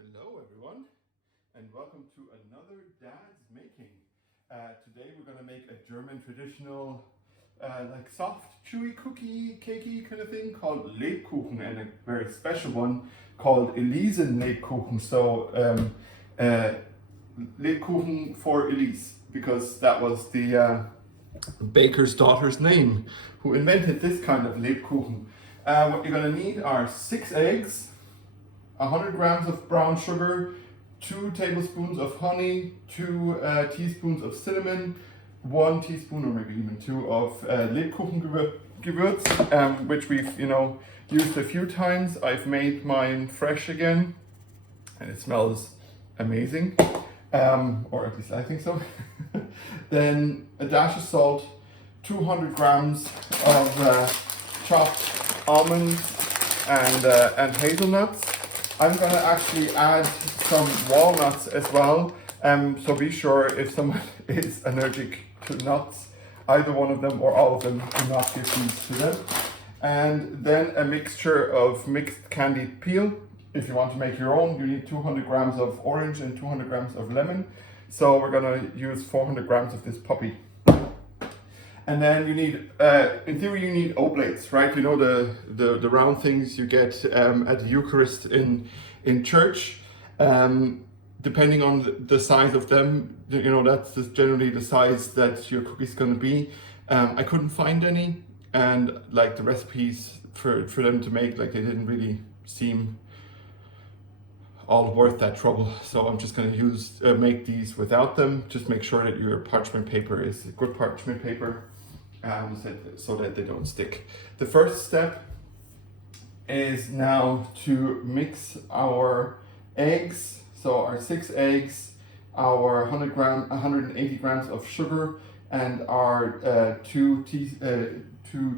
Hello everyone, and welcome to another Dad's Making. Today we're going to make a German traditional, like soft, chewy, cookie, cakey kind of thing called Lebkuchen, and a very special one called Elisenlebkuchen. So Lebkuchen for Elise, because that was the baker's daughter's name who invented this kind of Lebkuchen. What you're going to need are 6 eggs, 100 grams of brown sugar, 2 tablespoons of honey, 2 teaspoons of cinnamon, 1 teaspoon or maybe even 2 of Lebkuchengewürz, which we've used a few times. I've made mine fresh again, and it smells amazing, or at least I think so. Then a dash of salt, 200 grams of chopped almonds and hazelnuts. I'm going to actually add some walnuts as well, so be sure if someone is allergic to nuts, either one of them or all of them, do not give these to them. And then a mixture of mixed candied peel. If you want to make your own, you need 200 grams of orange and 200 grams of lemon. So we're going to use 400 grams of this puppy. And then you need, in theory, you need oblates, right? You know, the round things you get at the Eucharist in church. Depending on the size of them, that's just generally the size that your cookie's going to be. I couldn't find any, and like the recipes for them to make, like they didn't really seem all worth that trouble. So I'm just going to make these without them. Just make sure that your parchment paper is good parchment paper, so that they don't stick. The first step is now to mix our eggs. So our 6 eggs, our 180 grams of sugar, and our 2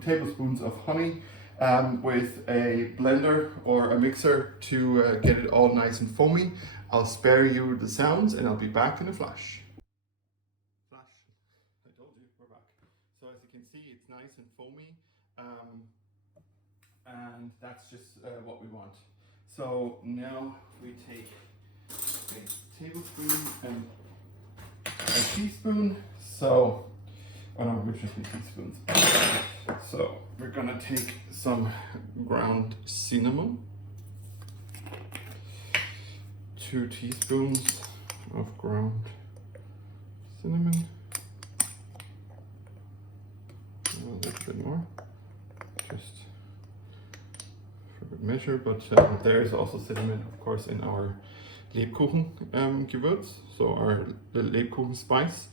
tablespoons of honey, with a blender or a mixer to get it all nice and foamy. I'll spare you the sounds and I'll be back in a flash. I told you, we're back. So as you can see, it's nice and foamy, and that's just what we want. So now we take a tablespoon and a teaspoon. So, oh no, we're just teaspoons. So we're gonna take some ground cinnamon, 2 teaspoons of ground cinnamon, a little bit more, just for good measure, but there is also cinnamon, of course, in our Lebkuchengewürz, so the Lebkuchen spice.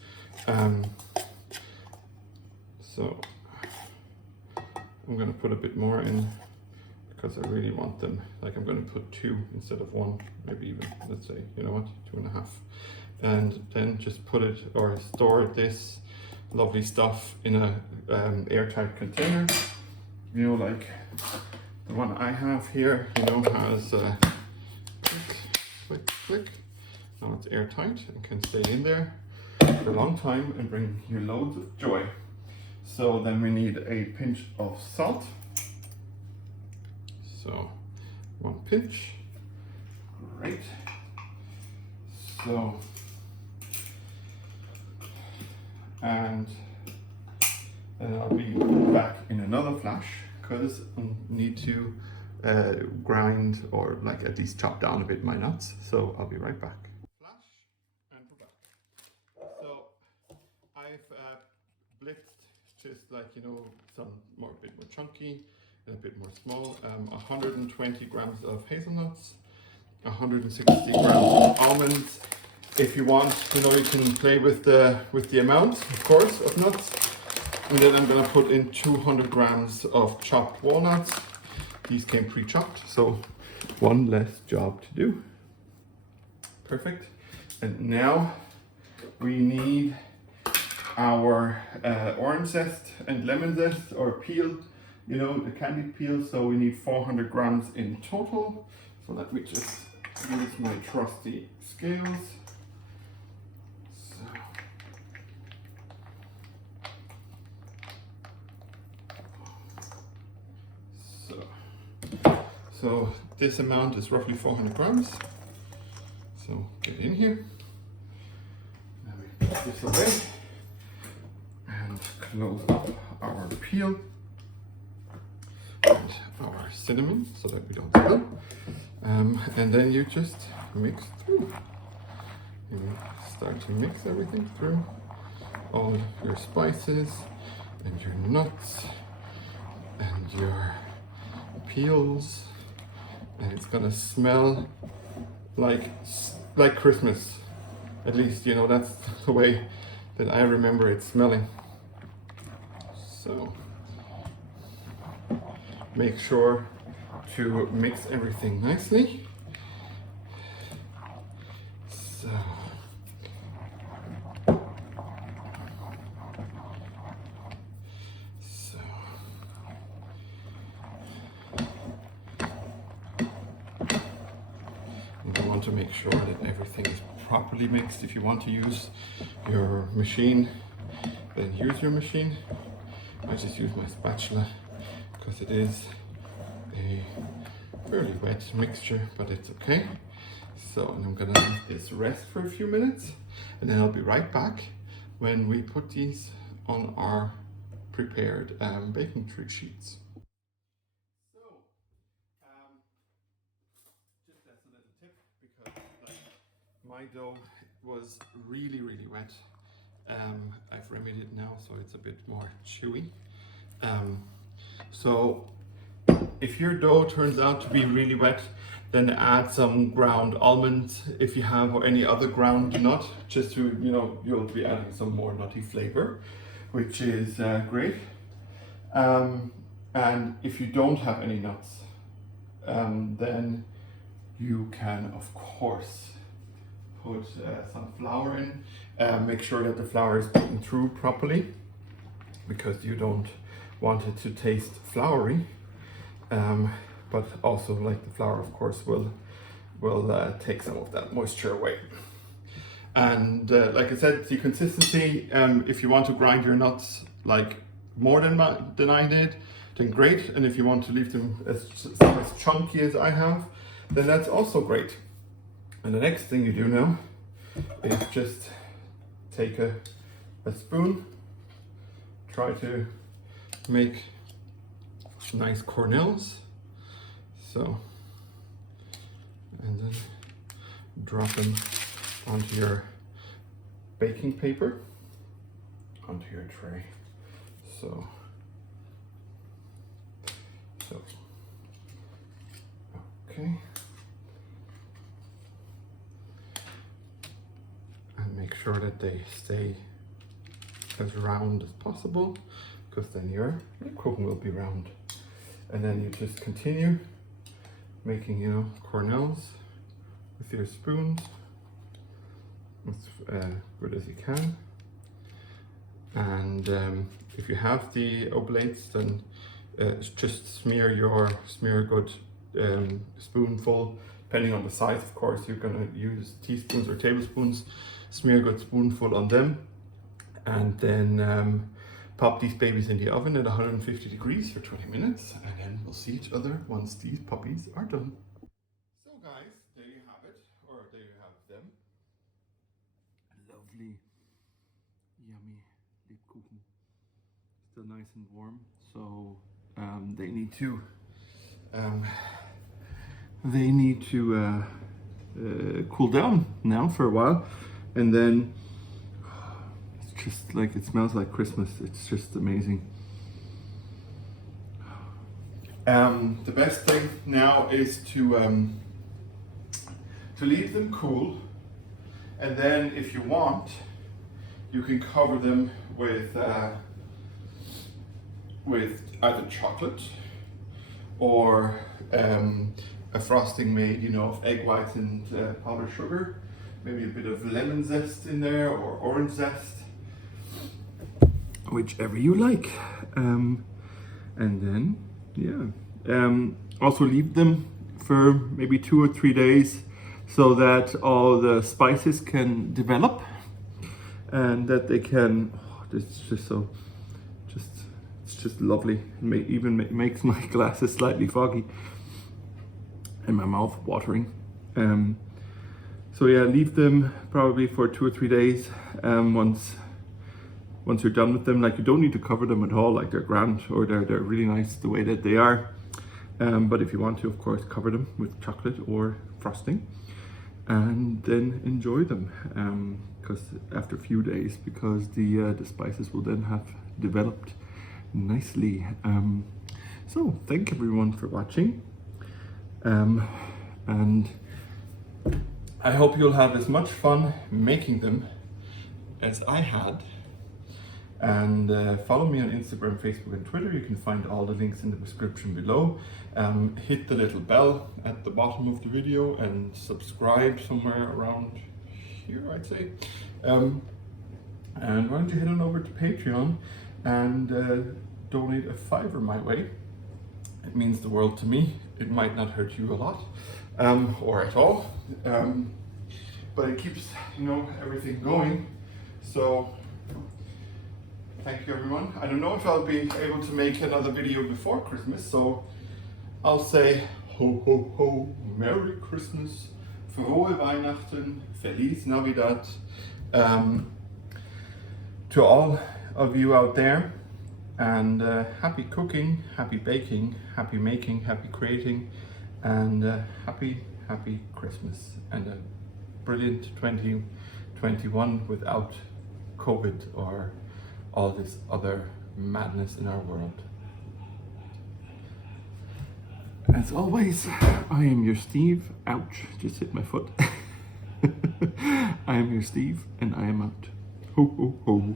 So I'm going to put a bit more in because I really want them. Like I'm going to put 2 instead of 1, maybe even, let's say, 2.5. And then just put it or store this lovely stuff in a airtight container. Like the one I have here, has click. Now it's airtight and can stay in there for a long time and bring you loads of joy. So then we need a pinch of salt. So 1 pinch, great. So, and then I'll be back in another flash because I need to grind or like at least chop down a bit my nuts. So I'll be right back. Flash, and we're back. So I've blitzed just like some a bit more chunky and a bit more small. 120 grams of hazelnuts, 160 grams of almonds. If you want, you can play with the amount, of course, of nuts. And then I'm gonna put in 200 grams of chopped walnuts. These came pre-chopped, so one less job to do. Perfect. And now we need our orange zest and lemon zest or peel, the candied peel. So we need 400 grams in total. So let me just use my trusty scales. So this amount is roughly 400 grams. So get in here. Now we put this away and close up our peel and our cinnamon so that we don't spill. And then you just mix through. You start to mix everything through, all your spices and your nuts and your peels, and it's gonna smell like Christmas. At least, you know, that's the way that I remember it smelling. So make sure to mix everything nicely. So you want to make sure that everything is properly mixed. If you want to use your machine, then use your machine. I just use my spatula because it is a fairly wet mixture, but it's okay. So, and I'm gonna let this rest for a few minutes, and then I'll be right back when we put these on our prepared baking tray sheets. So, just as a little tip, because my dough was really wet. I've remedied it now, so it's a bit more chewy. So if your dough turns out to be really wet, then add some ground almonds if you have, or any other ground nut, just to, you know, you'll be adding some more nutty flavor, which is great. And if you don't have any nuts, then you can of course put some flour in. Make sure that the flour is beaten through properly, because you don't want it to taste floury. But also, like, the flour of course will take some of that moisture away. And like I said, the consistency, if you want to grind your nuts like more than I did, then great. And if you want to leave them as chunky as I have, then that's also great. And the next thing you do now is just take a spoon, try to make nice cornels. So, and then drop them onto your baking paper, onto your tray. So okay. And make sure that they stay as round as possible, because then your Lebkuchen will be round. And then you just continue making, you know, cornels with your spoons as good as you can. And if you have the Oblates, then just smear a good spoonful, depending on the size, of course. You're going to use teaspoons or tablespoons. Smear a good spoonful on them, and then pop these babies in the oven at 150 degrees for 20 minutes, and then we'll see each other once these puppies are done. So guys, there you have it, or there you have them. Lovely, yummy Lebkuchen. Still nice and warm, so they need to cool down now for a while, and then it's just like, it smells like Christmas. It's just amazing. The best thing now is to leave them cool, and then if you want, you can cover them with either chocolate or a frosting made, you know, of egg whites and powdered sugar, maybe a bit of lemon zest in there, or orange zest, whichever you like. And then, yeah, also leave them for maybe 2 or 3 days so that all the spices can develop, and that they can, it's just so, it's just lovely. It makes my glasses slightly foggy and my mouth watering. So yeah, leave them probably for 2 or 3 days. Once you're done with them, like you don't need to cover them at all, like they're grand, or they're really nice the way that they are. But if you want to, of course, cover them with chocolate or frosting, and then enjoy them. Because after a few days, because the spices will then have developed nicely. So thank everyone for watching, and I hope you'll have as much fun making them as I had. And follow me on Instagram, Facebook and Twitter. You can find all the links in the description below. Hit the little bell at the bottom of the video and subscribe somewhere around here, I'd say. And why don't you head on over to Patreon and donate a $5 my way. It means the world to me. It might not hurt you a lot, or at all, but it keeps, you know, everything going. So thank you everyone. I don't know if I'll be able to make another video before Christmas, so I'll say ho ho ho, Merry Christmas, Frohe Weihnachten, Feliz Navidad, to all of you out there, and happy cooking, happy baking, happy making, happy creating, and happy Christmas, and a brilliant 2021 without COVID or all this other madness in our world. As always, I am your Steve. Ouch, just hit my foot. I am your Steve, and I am out. Ho ho ho.